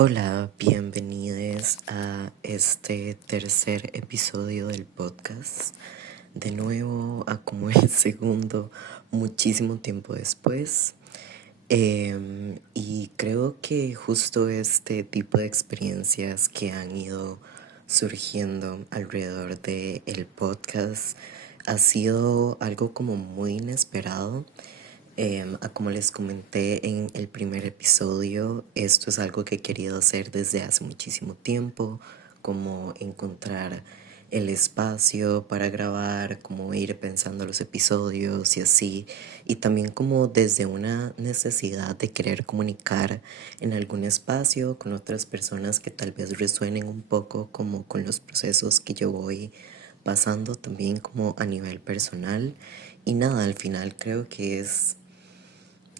Hola, bienvenidos a este tercer episodio del podcast. De nuevo, a como el segundo, muchísimo tiempo después. Y creo que justo este tipo de experiencias que han ido surgiendo alrededor del podcast ha sido algo como muy inesperado. Como les comenté en el primer episodio, esto es algo que he querido hacer desde hace muchísimo tiempo, como encontrar el espacio para grabar, como ir pensando los episodios y así, y también como desde una necesidad de querer comunicar en algún espacio con otras personas que tal vez resuenen un poco como con los procesos que yo voy pasando también como a nivel personal. Y nada, al final creo que es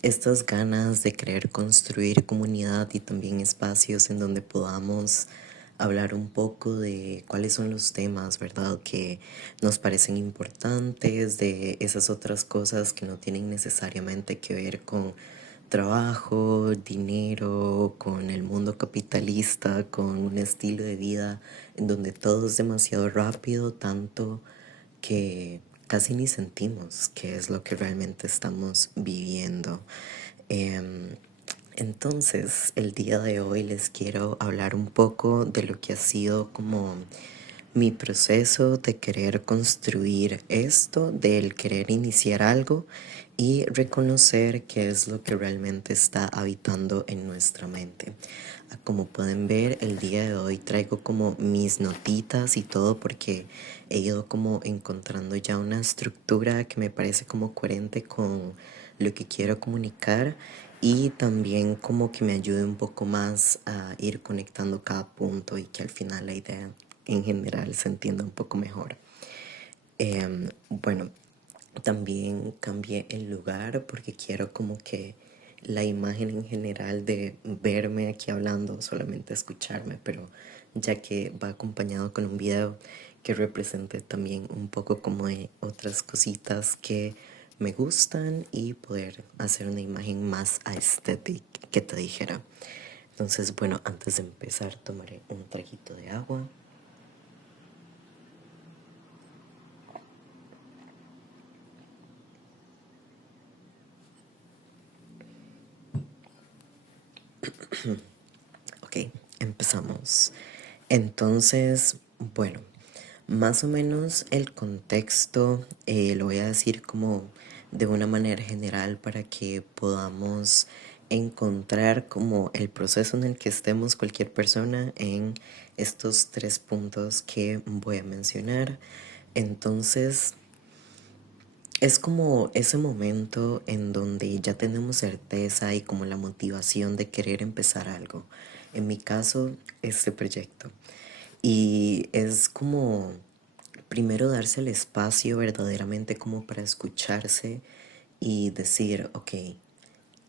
estas ganas de querer construir comunidad y también espacios en donde podamos hablar un poco de cuáles son los temas, ¿verdad? Que nos parecen importantes, de esas otras cosas que no tienen necesariamente que ver con trabajo, dinero, con el mundo capitalista, con un estilo de vida en donde todo es demasiado rápido, tanto que casi ni sentimos qué es lo que realmente estamos viviendo. Em, entonces, el día de hoy les quiero hablar un poco de lo que ha sido como mi proceso de querer construir esto, del querer iniciar algo y reconocer qué es lo que realmente está habitando en nuestra mente. Como pueden ver, el día de hoy traigo como mis notitas y todo porque he ido como encontrando ya una estructura que me parece como coherente con lo que quiero comunicar y también como que me ayude un poco más a ir conectando cada punto y que al final la idea en general se entienda un poco mejor. Bueno, también cambié el lugar porque quiero como que la imagen en general de verme aquí hablando, solamente escucharme, pero ya que va acompañado con un video que represente también un poco como de otras cositas que me gustan y poder hacer una imagen más aesthetic que te dijera. Entonces, bueno, antes de empezar tomaré un traguito de agua. Ok, empezamos. Entonces, bueno, más o menos el contexto lo voy a decir como de una manera general para que podamos encontrar como el proceso en el que estemos cualquier persona en estos tres puntos que voy a mencionar. Entonces, es como ese momento en donde ya tenemos certeza y como la motivación de querer empezar algo. En mi caso, este proyecto. Y es como primero darse el espacio verdaderamente como para escucharse y decir, ok,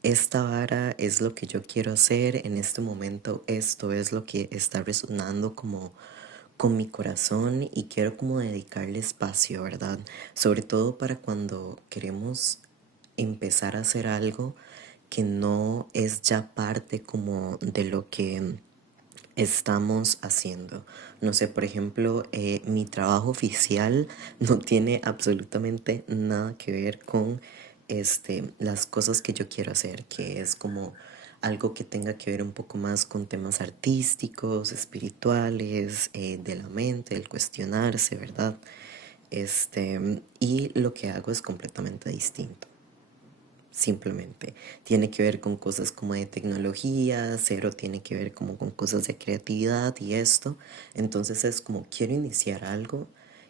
esta vara es lo que yo quiero hacer en este momento, esto es lo que está resonando como con mi corazón y quiero como dedicarle espacio, ¿verdad? Sobre todo para cuando queremos empezar a hacer algo que no es ya parte como de lo que estamos haciendo. No sé, por ejemplo, mi trabajo oficial no tiene absolutamente nada que ver con las cosas que yo quiero hacer, que es como algo que tenga que ver un poco más con temas artísticos, espirituales, de la mente, el cuestionarse, ¿verdad? Y lo que hago es completamente distinto. Simplemente tiene que ver con cosas como de tecnología, cero tiene que ver como con cosas de creatividad y esto. Entonces es como quiero iniciar algo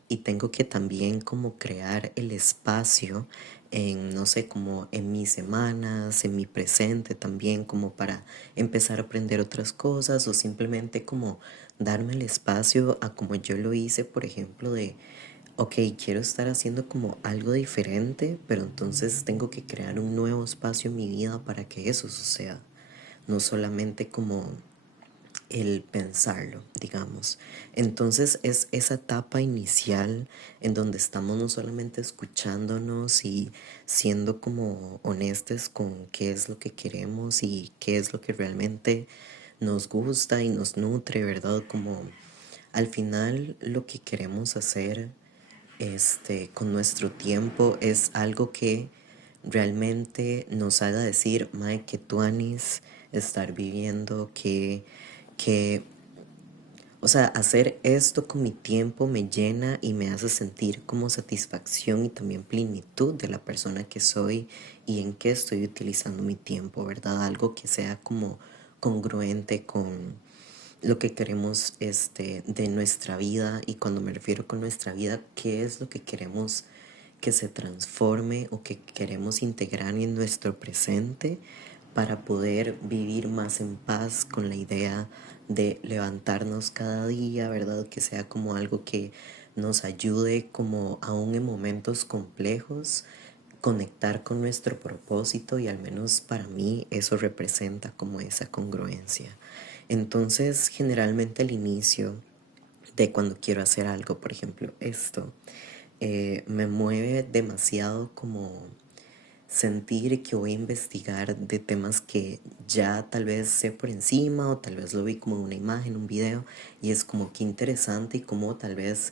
y tengo que también como crear el espacio en, no sé, como en mis semanas, en mi presente también, como para empezar a aprender otras cosas o simplemente como darme el espacio a como yo lo hice, por ejemplo, de ok, quiero estar haciendo como algo diferente, pero entonces tengo que crear un nuevo espacio en mi vida para que eso suceda. No solamente como el pensarlo, digamos. Entonces es esa etapa inicial en donde estamos no solamente escuchándonos y siendo como honestos con qué es lo que queremos y qué es lo que realmente nos gusta y nos nutre, ¿verdad? Como al final lo que queremos hacer con nuestro tiempo es algo que realmente nos haga decir, mae, que tuanis estar viviendo, que o sea, hacer esto con mi tiempo me llena y me hace sentir como satisfacción y también plenitud de la persona que soy y en qué estoy utilizando mi tiempo, ¿verdad? Algo que sea como congruente con lo que queremos de nuestra vida. Y cuando me refiero con nuestra vida, ¿qué es lo que queremos que se transforme o que queremos integrar en nuestro presente para poder vivir más en paz con la idea de levantarnos cada día, ¿verdad? Que sea como algo que nos ayude como aún en momentos complejos conectar con nuestro propósito, y al menos para mí eso representa como esa congruencia. Entonces, generalmente al inicio de cuando quiero hacer algo, por ejemplo, esto, me mueve demasiado como sentir que voy a investigar de temas que ya tal vez sé por encima o tal vez lo vi como una imagen, un video, y es como que interesante y como tal vez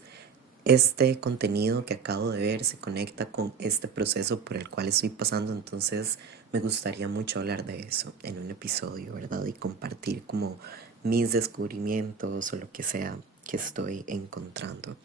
este contenido que acabo de ver se conecta con este proceso por el cual estoy pasando. Entonces me gustaría mucho hablar de eso en un episodio, ¿verdad? Y compartir como mis descubrimientos o lo que sea que estoy encontrando.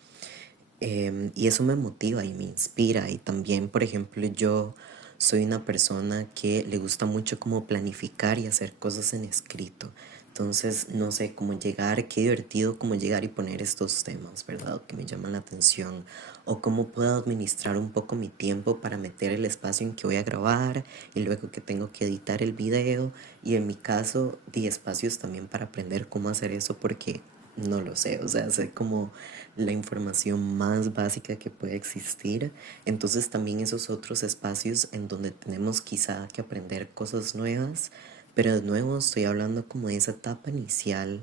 Y eso me motiva y me inspira. Y también, por ejemplo, yo soy una persona que le gusta mucho como planificar y hacer cosas en escrito. Entonces, no sé cómo llegar, qué divertido como llegar y poner estos temas, ¿verdad? Que me llaman la atención. O cómo puedo administrar un poco mi tiempo para meter el espacio en que voy a grabar y luego que tengo que editar el video. Y en mi caso, di espacios también para aprender cómo hacer eso porque no lo sé, o sea, sé como la información más básica que puede existir. Entonces también esos otros espacios en donde tenemos quizá que aprender cosas nuevas, pero de nuevo estoy hablando como de esa etapa inicial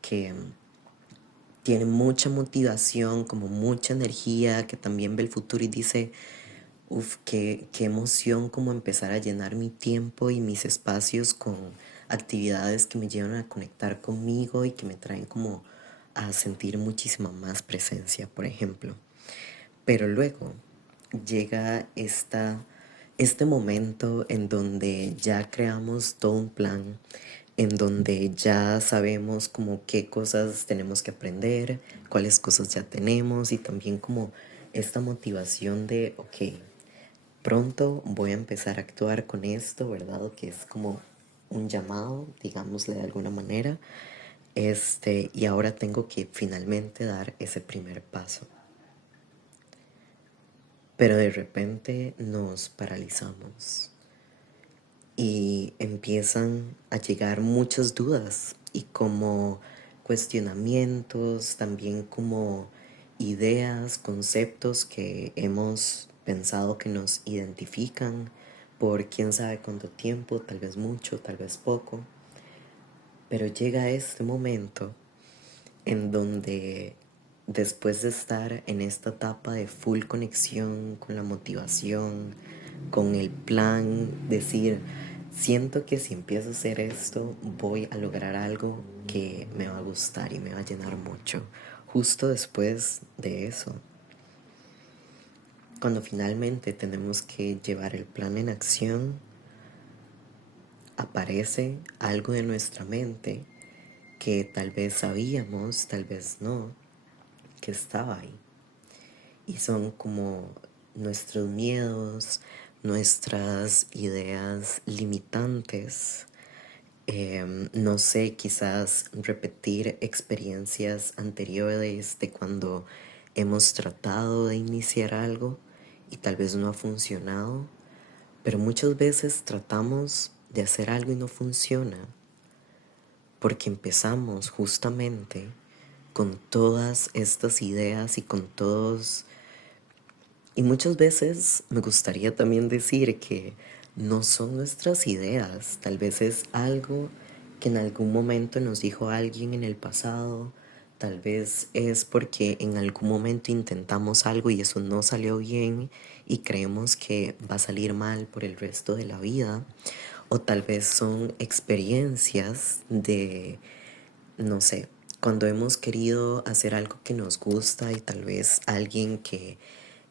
que tiene mucha motivación, como mucha energía, que también ve el futuro y dice, uf, qué emoción como empezar a llenar mi tiempo y mis espacios con actividades que me llevan a conectar conmigo y que me traen como a sentir muchísima más presencia, por ejemplo. Pero luego llega este momento en donde ya creamos todo un plan, en donde ya sabemos como qué cosas tenemos que aprender, cuáles cosas ya tenemos, y también como esta motivación de, ok, pronto voy a empezar a actuar con esto, ¿verdad? Que es como un llamado, digámosle de alguna manera. Y ahora tengo que finalmente dar ese primer paso. Pero de repente nos paralizamos y empiezan a llegar muchas dudas y como cuestionamientos, también como ideas, conceptos que hemos pensado que nos identifican por quién sabe cuánto tiempo, tal vez mucho, tal vez poco. Pero llega este momento en donde después de estar en esta etapa de full conexión con la motivación, con el plan, decir, siento que si empiezo a hacer esto voy a lograr algo que me va a gustar y me va a llenar mucho. Justo después de eso, cuando finalmente tenemos que llevar el plan en acción, aparece algo de nuestra mente que tal vez sabíamos, tal vez no, que estaba ahí. Y son como nuestros miedos, nuestras ideas limitantes. No sé, quizás repetir experiencias anteriores de cuando hemos tratado de iniciar algo y tal vez no ha funcionado, pero muchas veces tratamos de hacer algo y no funciona porque empezamos justamente con todas estas ideas y con todos. Y muchas veces me gustaría también decir que no son nuestras ideas, tal vez es algo que en algún momento nos dijo alguien en el pasado, tal vez es porque en algún momento intentamos algo y eso no salió bien y creemos que va a salir mal por el resto de la vida, o tal vez son experiencias de, no sé, cuando hemos querido hacer algo que nos gusta y tal vez alguien que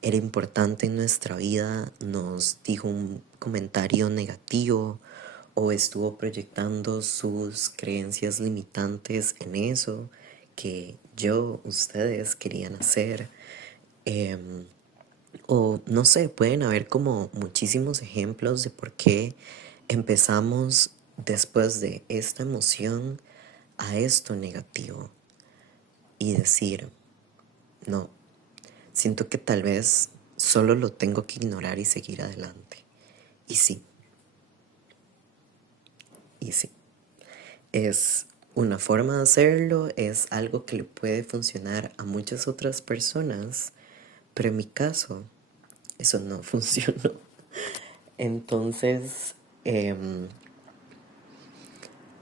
era importante en nuestra vida nos dijo un comentario negativo o estuvo proyectando sus creencias limitantes en eso que ustedes querían hacer. Em, o no sé, pueden haber como muchísimos ejemplos de por qué empezamos después de esta emoción a esto negativo y decir, no, siento que tal vez solo lo tengo que ignorar y seguir adelante. Y sí, y sí. Es una forma de hacerlo, es algo que le puede funcionar a muchas otras personas, pero en mi caso, eso no funcionó. Entonces,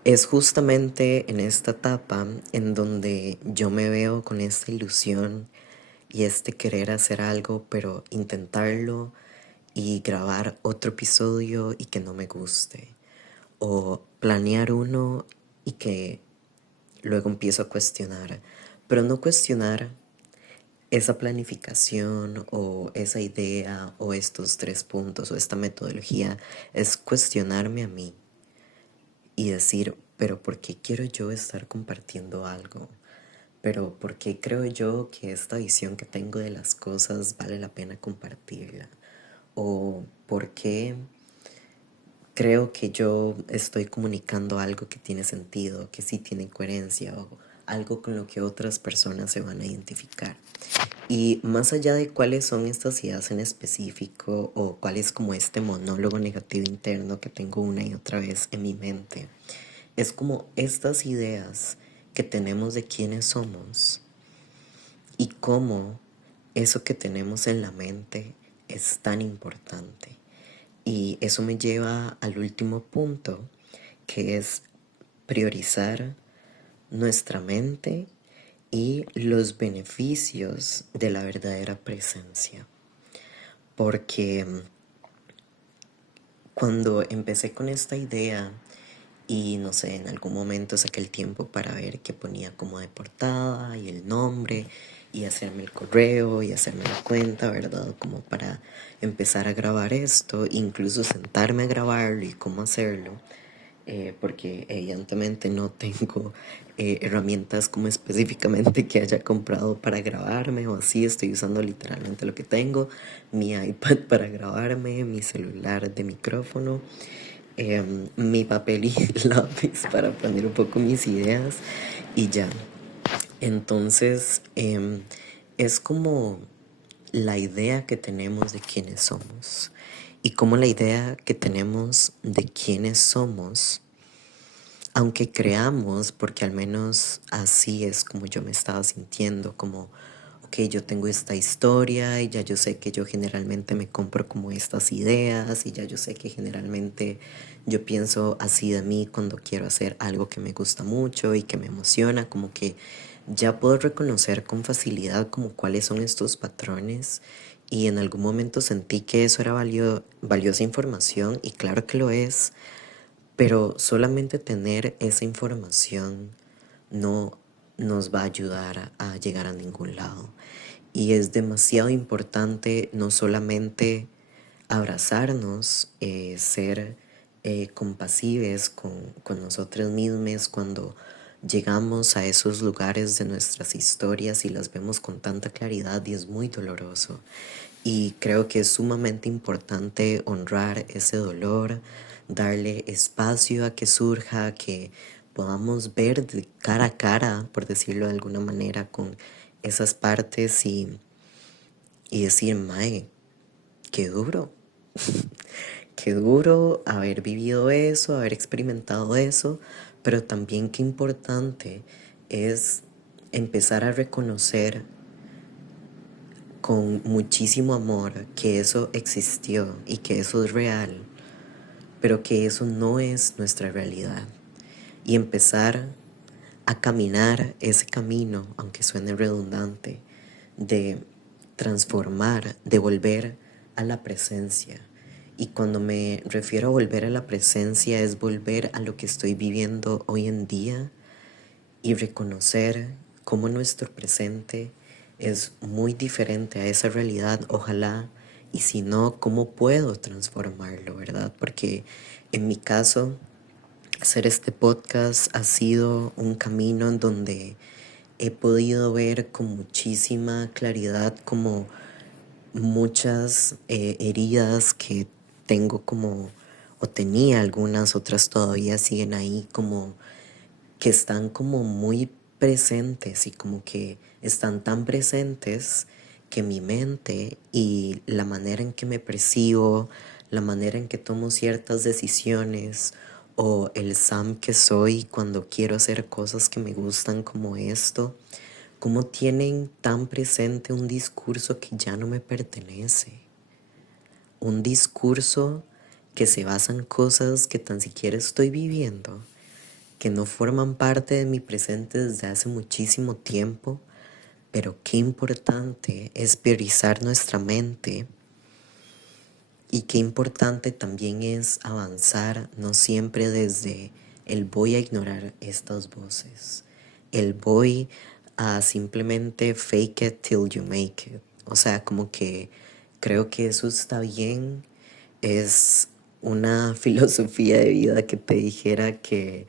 es justamente en esta etapa en donde yo me veo con esta ilusión y este querer hacer algo, pero intentarlo y grabar otro episodio y que no me guste. O planear uno y que luego empiezo a cuestionar. Pero no cuestionar esa planificación o esa idea o estos 3 puntos o esta metodología. Es cuestionarme a mí y decir, pero ¿por qué quiero yo estar compartiendo algo? Pero ¿por qué creo yo que esta visión que tengo de las cosas vale la pena compartirla? ¿O por qué creo que yo estoy comunicando algo que tiene sentido, que sí tiene coherencia o algo con lo que otras personas se van a identificar? Y más allá de cuáles son estas ideas en específico o cuál es como este monólogo negativo interno que tengo una y otra vez en mi mente, es como estas ideas que tenemos de quiénes somos y cómo eso que tenemos en la mente es tan importante. Y eso me lleva al último punto, que es priorizar nuestra mente y los beneficios de la verdadera presencia. Porque cuando empecé con esta idea y no sé, en algún momento saqué el tiempo para ver qué ponía como de portada y el nombre y hacerme el correo y hacerme la cuenta, ¿verdad? Como para empezar a grabar esto, incluso sentarme a grabarlo y cómo hacerlo. Porque evidentemente no tengo herramientas como específicamente que haya comprado para grabarme o así, estoy usando literalmente lo que tengo, mi iPad para grabarme, mi celular de micrófono, mi papel y lápiz para poner un poco mis ideas y ya. Entonces, es como la idea que tenemos de quiénes somos y como la idea que tenemos de quiénes somos, aunque creamos, porque al menos así es como yo me estaba sintiendo, como, ok, yo tengo esta historia y ya yo sé que yo generalmente me compro como estas ideas y ya yo sé que generalmente yo pienso así de mí cuando quiero hacer algo que me gusta mucho y que me emociona, como que ya puedo reconocer con facilidad como cuáles son estos patrones y en algún momento sentí que eso era valiosa información y claro que lo es, pero solamente tener esa información no nos va a ayudar a llegar a ningún lado. Y es demasiado importante no solamente abrazarnos, ser compasivos con nosotros mismos cuando llegamos a esos lugares de nuestras historias y las vemos con tanta claridad y es muy doloroso. Y creo que es sumamente importante honrar ese dolor, darle espacio a que surja, que podamos ver de cara a cara, por decirlo de alguna manera, con esas partes y decir, mae, qué duro, qué duro haber vivido eso, haber experimentado eso, pero también qué importante es empezar a reconocer con muchísimo amor que eso existió y que eso es real, pero que eso no es nuestra realidad. Y empezar a caminar ese camino, aunque suene redundante, de transformar, de volver a la presencia Y cuando me refiero a volver a la presencia es volver a lo que estoy viviendo hoy en día y reconocer cómo nuestro presente es muy diferente a esa realidad, ojalá, y si no, cómo puedo transformarlo, ¿verdad? Porque en mi caso, hacer este podcast ha sido un camino en donde he podido ver con muchísima claridad como muchas heridas que tengo como, o tenía algunas, otras todavía siguen ahí como que están como muy presentes y como que están tan presentes que mi mente y la manera en que me percibo, la manera en que tomo ciertas decisiones o el Sam que soy cuando quiero hacer cosas que me gustan como esto, como tienen tan presente un discurso que ya no me pertenece, un discurso que se basa en cosas que tan siquiera estoy viviendo, que no forman parte de mi presente desde hace muchísimo tiempo, pero qué importante es priorizar nuestra mente y qué importante también es avanzar no siempre desde el voy a ignorar estas voces, el voy a simplemente fake it till you make it. O sea, como que creo que eso está bien, es una filosofía de vida que te dijera que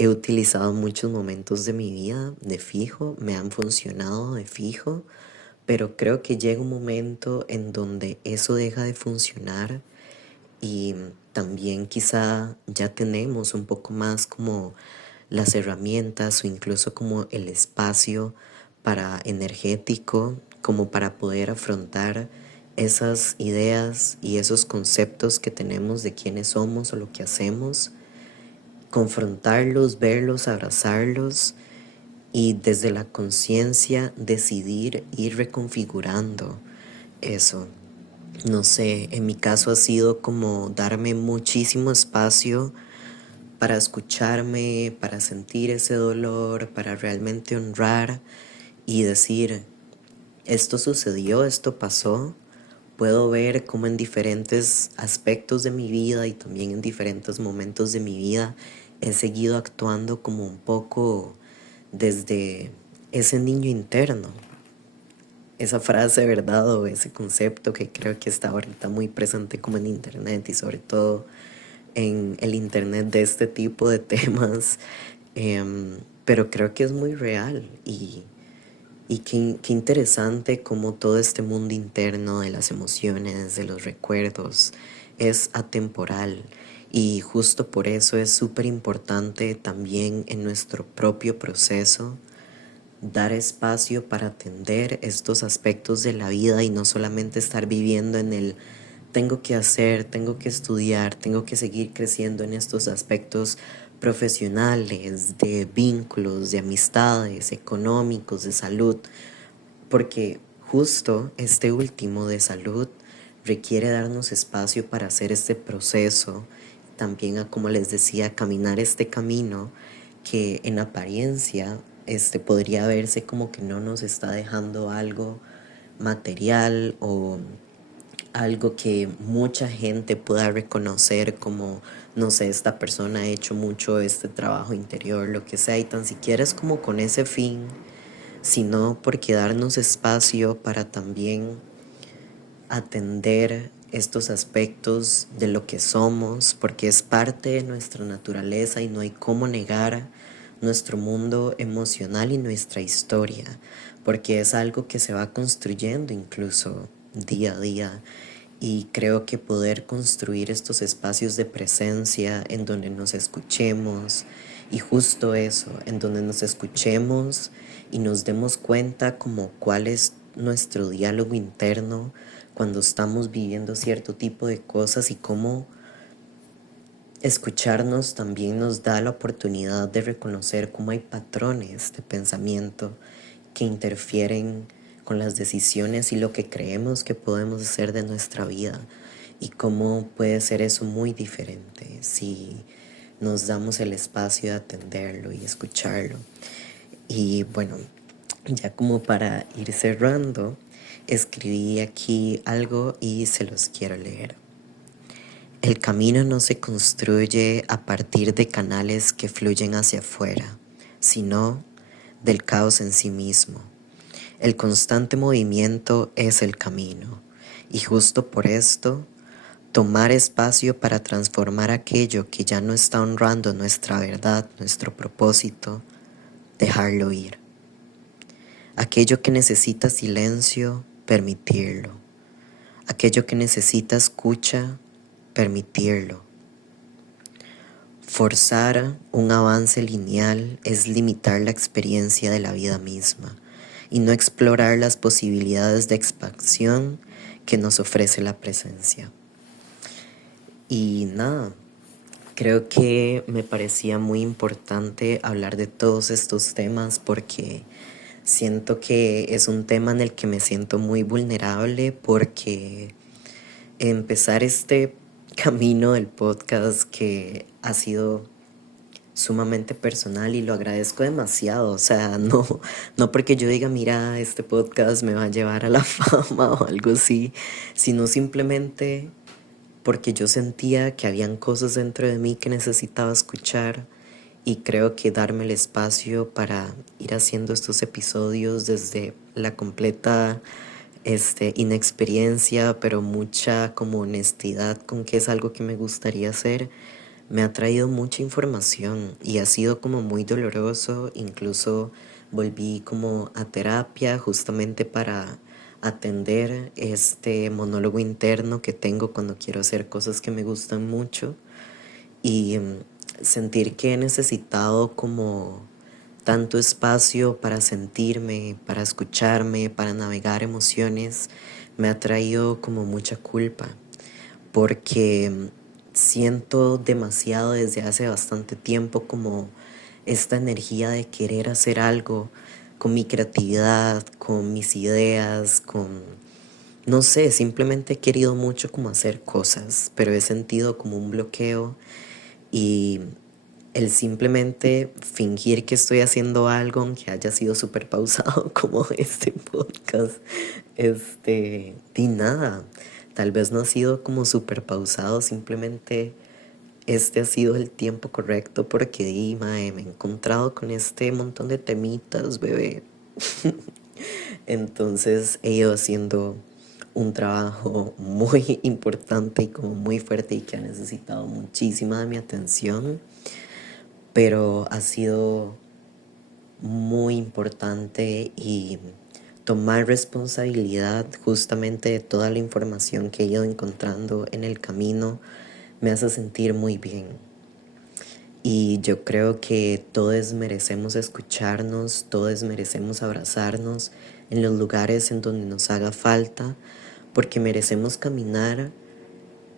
he utilizado muchos momentos de mi vida de fijo, me han funcionado de fijo, pero creo que llega un momento en donde eso deja de funcionar y también quizá ya tenemos un poco más como las herramientas o incluso como el espacio para energético, como para poder afrontar esas ideas y esos conceptos que tenemos de quiénes somos o lo que hacemos, confrontarlos, verlos, abrazarlos y desde la conciencia decidir ir reconfigurando eso. No sé, en mi caso ha sido como darme muchísimo espacio para escucharme, para sentir ese dolor, para realmente honrar y decir, esto sucedió, esto pasó. Puedo ver cómo en diferentes aspectos de mi vida y también en diferentes momentos de mi vida he seguido actuando como un poco desde ese niño interno. Esa frase, ¿verdad? O ese concepto que creo que está ahorita muy presente como en internet y sobre todo en el internet de este tipo de temas. Pero creo que es muy real y qué interesante como todo este mundo interno de las emociones, de los recuerdos, es atemporal. Y justo por eso es súper importante también en nuestro propio proceso dar espacio para atender estos aspectos de la vida y no solamente estar viviendo en el tengo que hacer, tengo que estudiar, tengo que seguir creciendo en estos aspectos profesionales, de vínculos, de amistades, económicos, de salud, porque justo este último de salud requiere darnos espacio para hacer este proceso, también a, como les decía, caminar este camino que en apariencia podría verse como que no nos está dejando algo material o algo que mucha gente pueda reconocer como, no sé, esta persona ha hecho mucho este trabajo interior, lo que sea, y tan siquiera es como con ese fin, sino porque darnos espacio para también atender estos aspectos de lo que somos, porque es parte de nuestra naturaleza y no hay cómo negar nuestro mundo emocional y nuestra historia, porque es algo que se va construyendo incluso día a día. Y creo que poder construir estos espacios de presencia en donde nos escuchemos, y justo eso, en donde nos escuchemos y nos demos cuenta como cuál es nuestro diálogo interno cuando estamos viviendo cierto tipo de cosas y cómo escucharnos también nos da la oportunidad de reconocer cómo hay patrones de pensamiento que interfieren con las decisiones y lo que creemos que podemos hacer de nuestra vida y cómo puede ser eso muy diferente si nos damos el espacio de atenderlo y escucharlo. Y bueno, ya como para ir cerrando, escribí aquí algo y se los quiero leer. El camino no se construye a partir de canales que fluyen hacia afuera, sino del caos en sí mismo. El constante movimiento es el camino, y justo por esto, tomar espacio para transformar aquello que ya no está honrando nuestra verdad, nuestro propósito, dejarlo ir. Aquello que necesita silencio, permitirlo. Aquello que necesita escucha, permitirlo. Forzar un avance lineal es limitar la experiencia de la vida misma y no explorar las posibilidades de expansión que nos ofrece la presencia. Y nada, creo que me parecía muy importante hablar de todos estos temas porque siento que es un tema en el que me siento muy vulnerable porque empezar este camino del podcast que ha sido sumamente personal y lo agradezco demasiado, o sea, no porque yo diga, mira, este podcast me va a llevar a la fama o algo así, sino simplemente porque yo sentía que habían cosas dentro de mí que necesitaba escuchar y creo que darme el espacio para ir haciendo estos episodios desde la completa inexperiencia, pero mucha como honestidad con que es algo que me gustaría hacer, me ha traído mucha información y ha sido como muy doloroso. Incluso volví como a terapia justamente para atender este monólogo interno que tengo cuando quiero hacer cosas que me gustan mucho y sentir que he necesitado como tanto espacio para sentirme, para escucharme, para navegar emociones, me ha traído como mucha culpa, porque siento demasiado desde hace bastante tiempo como esta energía de querer hacer algo con mi creatividad, con mis ideas, no sé, simplemente he querido mucho como hacer cosas, pero he sentido como un bloqueo y el simplemente fingir que estoy haciendo algo, aunque haya sido súper pausado como este podcast, di nada, tal vez no ha sido como súper pausado, simplemente este ha sido el tiempo correcto porque mae, me he encontrado con este montón de temitas, bebé. Entonces he ido haciendo un trabajo muy importante y como muy fuerte y que ha necesitado muchísima de mi atención, pero ha sido muy importante y tomar responsabilidad justamente de toda la información que he ido encontrando en el camino me hace sentir muy bien. Y yo creo que todos merecemos escucharnos, todos merecemos abrazarnos en los lugares en donde nos haga falta, porque merecemos caminar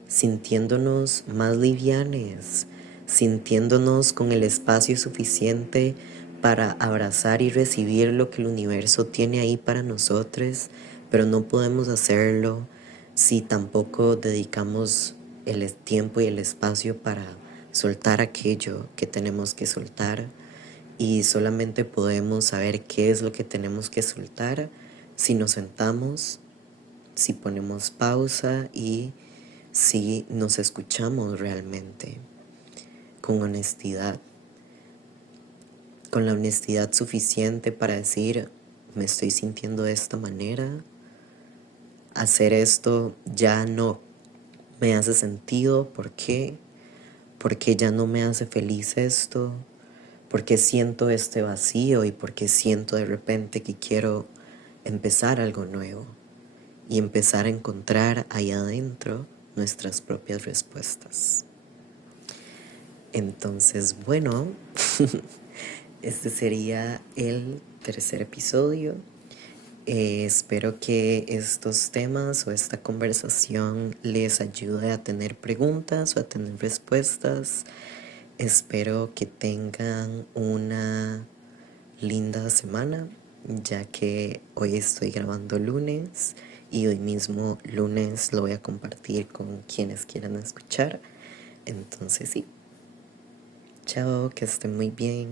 sintiéndonos más livianes, sintiéndonos con el espacio suficiente para abrazar y recibir lo que el universo tiene ahí para nosotros, pero no podemos hacerlo si tampoco dedicamos el tiempo y el espacio para soltar aquello que tenemos que soltar, y solamente podemos saber qué es lo que tenemos que soltar si nos sentamos, si ponemos pausa y si nos escuchamos realmente, con honestidad, con la honestidad suficiente para decir, me estoy sintiendo de esta manera, hacer esto ya no me hace sentido, ¿por qué? ¿Por qué ya no me hace feliz esto? ¿Por qué siento este vacío y por qué siento de repente que quiero empezar algo nuevo y empezar a encontrar ahí adentro nuestras propias respuestas? Entonces, bueno, este sería el tercer episodio. Espero que estos temas o esta conversación les ayude a tener preguntas o a tener respuestas. Espero que tengan una linda semana, ya que hoy estoy grabando lunes y hoy mismo lunes lo voy a compartir con quienes quieran escuchar. Entonces sí, chao, que estén muy bien.